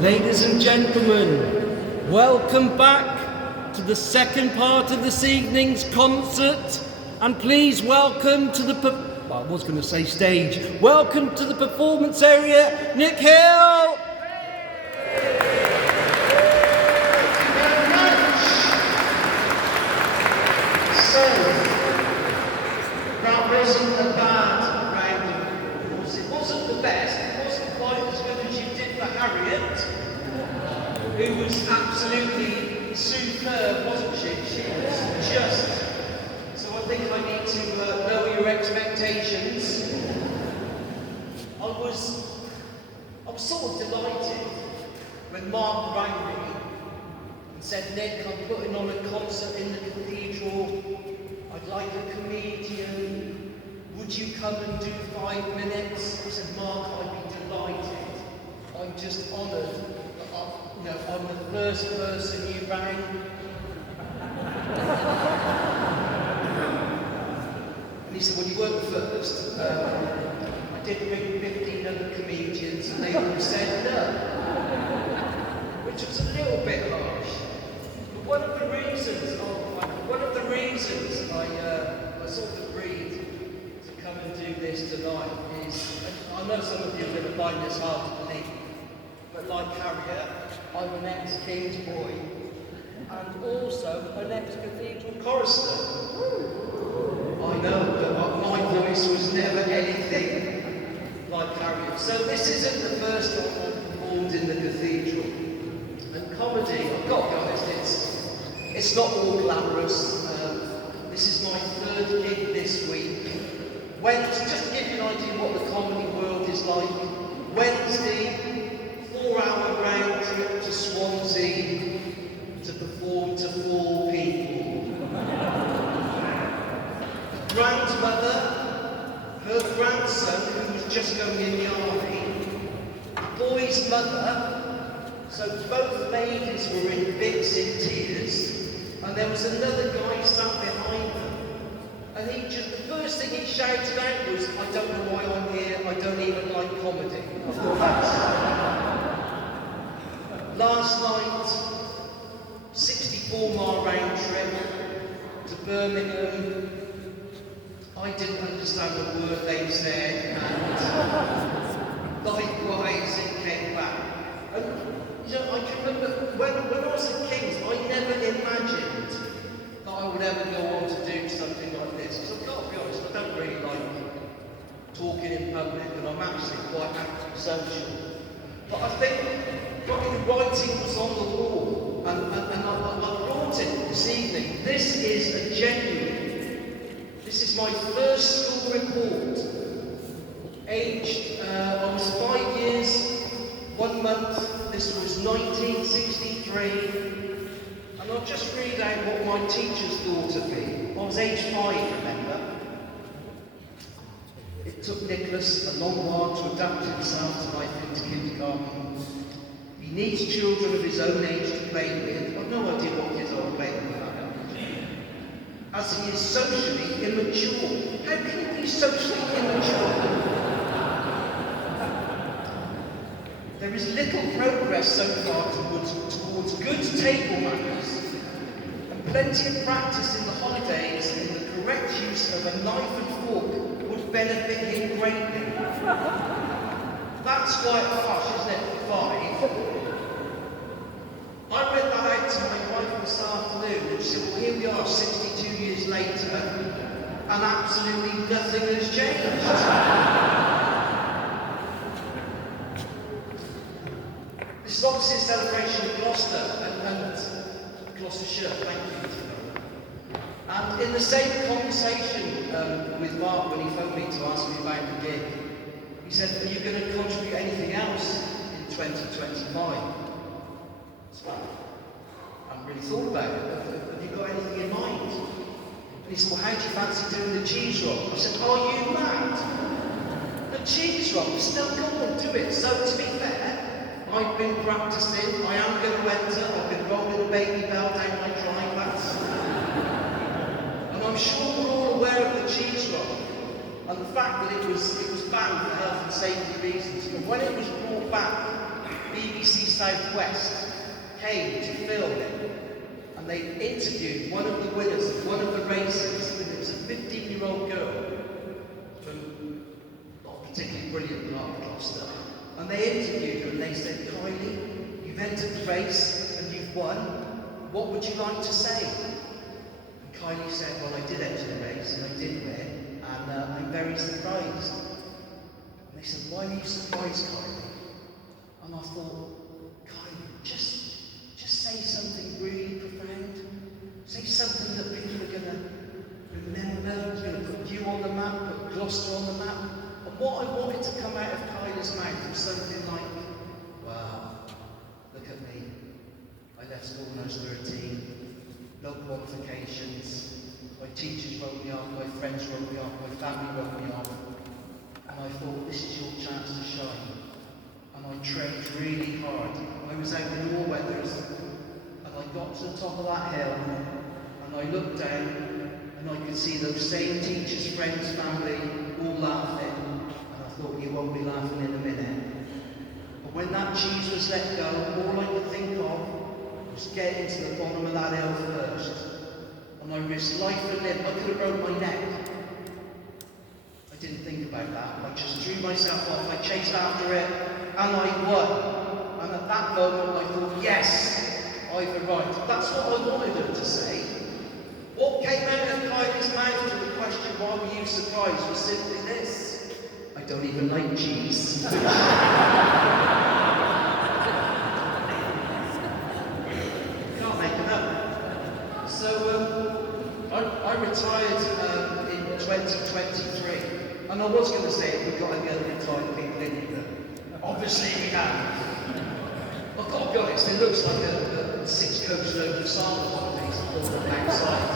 Ladies and gentlemen, welcome back to the second part of this evening's concert, and please welcome to the stage. Welcome to the performance area, Nick Hill. So, that wasn't a bad round of applause. It wasn't the best. It wasn't quite as good as you did for Harriet, who was absolutely superb, wasn't she? She was just. So I think I need to lower your expectations. I was sort of delighted when Mark rang me and said, "Nick, I'm putting on a concert in the Cathedral. I'd like a comedian. Would you come and do 5 minutes?" I said, "Mark, I'd be delighted. I'm just honoured that I'm the first person you rang." And he said, "Well, you weren't first. I did ring 15 other comedians and they all said no," which was a little bit harsh. But one of the reasons I sort of agreed to come and do this tonight is, and I know some of you are going to find this hard to believe, but like Harriet, I'm an ex-King's boy and also an ex-Cathedral chorister. I know that my voice was never anything like Harriet. So this isn't the first time I've performed in the Cathedral. And comedy, I've got to be honest, it's not all glamorous. This is my third gig this week. Just to give you an idea what the comedy world is like, Wednesday, 4-hour round trip to Swansea to perform to 4 people. Grandmother, her grandson who was just going in the army, boy's mother, so both ladies were in bits in tears, and there was another guy sat behind them, and the first thing he shouted out was, "I don't know why I'm here, I don't even like comedy." I thought that's... Last night, 64-mile round trip to Birmingham. I didn't understand a word they said, and likewise it came back. And I can remember when I was at King's, I never imagined that I would ever go on to do something like this. Because I've got to be honest, I don't really like talking in public, and I'm actually quite social. But I think probably the writing was on the wall, and I brought it this evening. This is my first school report. Aged, I was 5 years, 1 month. This was 1963. And I'll just read out what my teachers thought of me. I was age 5, remember? It took Nicholas a long while to adapt himself to life into kindergarten. He needs children of his own age to play with. I've no idea what kids are playing with. As he is socially immature. How can he be socially immature? There is little progress so far towards good table manners, and plenty of practice in the holidays in the correct use of a knife and fork would benefit him greatly. That's quite harsh, isn't it, for 5? I read that out to my wife this afternoon, and she said, "Well, here we are 62 years later, and absolutely nothing has changed." This is obviously a celebration of Gloucester and Gloucestershire, thank you. And in the same conversation with Mark when he phoned me to ask me about the gig, he said, "Are you going to contribute anything else in 2025? So, I haven't really thought about it. Have you got anything in mind? And he said, "Well, how do you fancy doing the cheese roll?" I said, "Are you mad? The cheese roll? Still go on, do it." So to be fair, I've been practicing. I am going to enter. I've been rolling a baby bell down my drive. And I'm sure we're all aware of the cheese roll and the fact that it was banned for health and safety reasons. But when it was brought back, BBC Southwest came to film it, and they interviewed one of the winners of one of the races, and it was a 15-year-old girl from not a particularly brilliant part of Gloucester. And they interviewed her and they said, Kylie, you've entered the race and you've won. What would you like to say? And Kylie said, well, I did enter the race and I did win, and I'm very surprised. And they said, why are you surprised, Kylie? And I thought, Kylie, just say something really profound. Say something that people are going to remember, is going to put you on the map, put Gloucester on the map. And what I wanted to come out of Kylie's mouth was something like, wow, look at me. I left school when I was 13. No qualifications. My teachers wrote me off, my friends wrote me off, my family wrote me off. And I thought, this is your chance to shine. And I trained really hard. I was out in all weathers, and I got to the top of that hill, and I looked down, and I could see those same teachers, friends, family, all laughing. And I thought, you won't be laughing in a minute. But when that cheese was let go, all I could think of was getting to the bottom of that hill first. And I risked life and limb. I could have broke my neck. I didn't think about that. I just threw myself off. I chased after it, and I won. And at that moment, I thought, yes, I've arrived. That's what I wanted her to say. What came out of Kylie's mouth to the question, why were you surprised, was simply this: I don't even like cheese. Can't make it up. So I retired in 2023, and I was going to say if we've got any other retired people in here, but obviously we have. I've got to be honest, it looks like a 6-coach load of summer holidays pulled outside.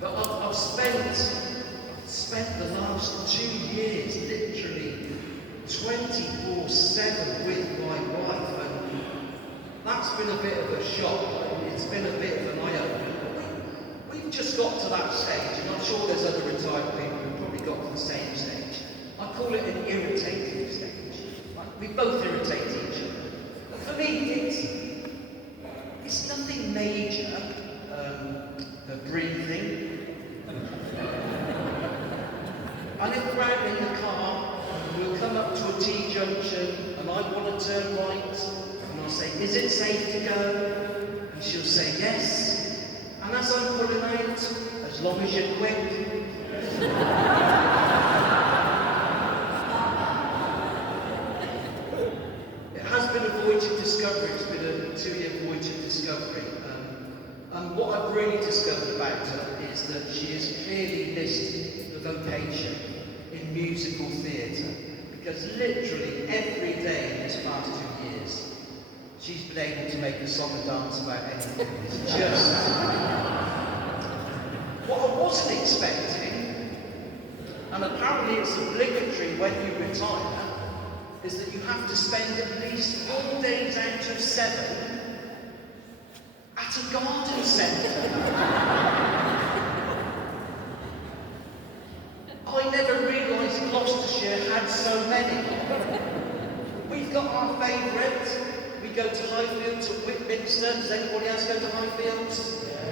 But I've spent the last 2 years literally 24/7 with my wife, and that's been a bit of a shock. It's been a bit of an eye-opener. We've just got to that stage, and I'm sure there's other retired people who've probably got to the same stage. I call it an irritating stage. We both irritate each other. But for me, it's nothing major. Breathing. And if we're out in the car, we'll come up to a T-junction, and I want to turn right, and I'll say, is it safe to go? And she'll say, yes. And as I'm pulling out, as long as you're quick. Been a voyage of discovery. It's been a 2-year voyage of discovery. And what I've really discovered about her is that she has clearly missed the vocation in musical theatre, because literally every day in this past 2 years, she's been able to make a song and dance about anything. It's just what I wasn't expecting, and apparently it's obligatory when you retire, is that you have to spend at least 4 days out of 7 at a garden centre. I never realised Gloucestershire had so many. We've got our favourite. We go to Highfields at Whitminster. Does anybody else go to Highfields?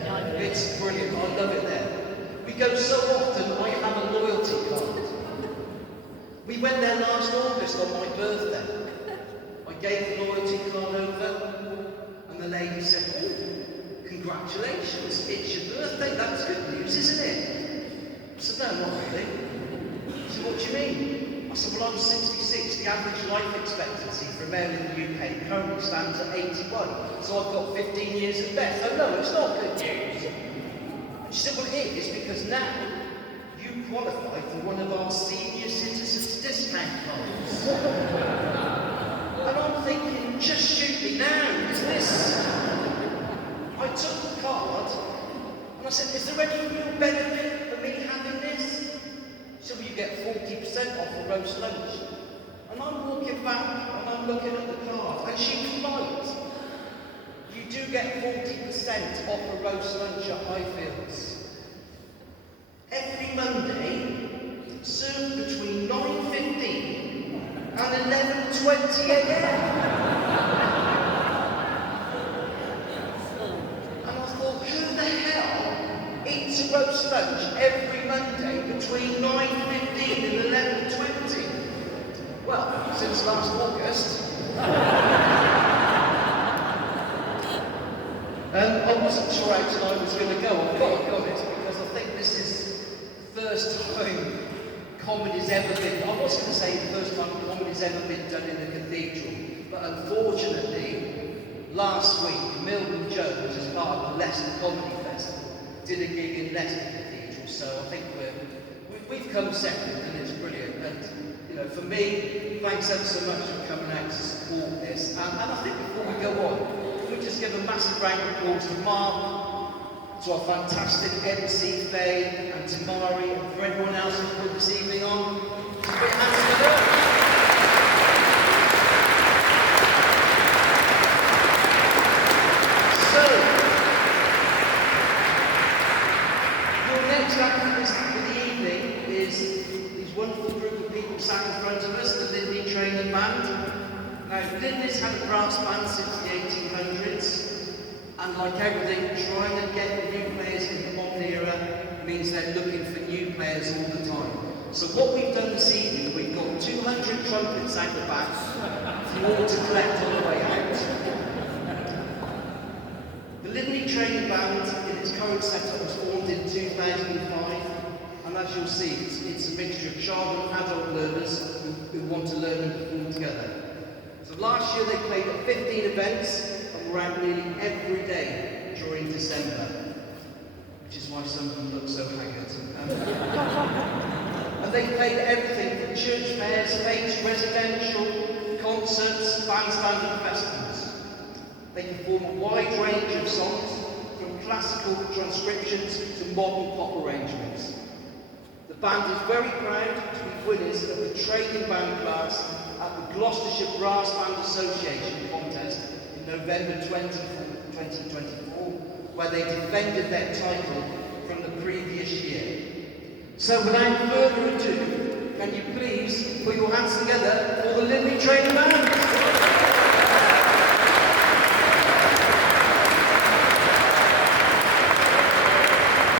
Yeah. It's brilliant. I love it there. We go so often, I have a loyalty card. We went there last August on my birthday. I gave the loyalty card over, and the lady said, oh, congratulations, it's your birthday, that's good news, isn't it? I said, no, not really. She said, what do you mean? I said, well, I'm 66, the average life expectancy for a male in the UK currently stands at 81, so I've got 15 years of death. Oh no, it's not good news. And she said, well, it is, because now you qualify for one of our senior citizens discount cards. And I'm thinking, just shoot me now, is this? I took the card, and I said, is there any real benefit for me having this? She said, well, you get 40% off a roast lunch. And I'm walking back, and I'm looking at the card, and she was right. You do get 40% off a roast lunch at Highfields. Every Monday, served between 9:15 and 11:20. 8:20 a.m. And I thought, who the hell eats a roast lunch every Monday between 9:15 and 11:20? Well, since last August. I wasn't sure how tonight was going to go. I've got to be honest, because I think this is the first time comedy's ever been. I was going to say the first time comedy's ever been done in the Cathedral, but unfortunately, last week, Milton Jones, as part of the Leicester Comedy Festival, did a gig in Leicester Cathedral. So I think we've come second, and it's brilliant. And you know, for me, thanks ever so much for coming out to support this. And I think before we go on, we just give a massive round of applause to Mark, to our fantastic MC Faye, and to Mari, and for everyone else who's put this evening on. Just a bit of hands for them. So, your next act for the evening is these wonderful group of people sat in front of us, the Lindley Training Band. Now, Lindley's had a brass band since the 1800s, and like everything, trying to get new players in the modern era means they're looking for new players all the time. So what we've done this evening, we've got 200 trumpets out the back for you all to collect on the way out. The Lindley Training Band, in its current setup, was formed in 2005, and as you'll see, it's a mixture of child and adult learners who want to learn and perform together. So last year they played at 15 events and were out nearly every day during December, which is why some of them look so haggard. And they played everything from church fairs, fates, residential, concerts, bandstand and festivals. They perform a wide range of songs, from classical transcriptions to modern pop arrangements. The band is very proud to be winners of the training band class at the Gloucestershire Brass Band Association contest in November 2024, where they defended their title from the previous year. So without further ado, can you please put your hands together for the Lindley Training Band?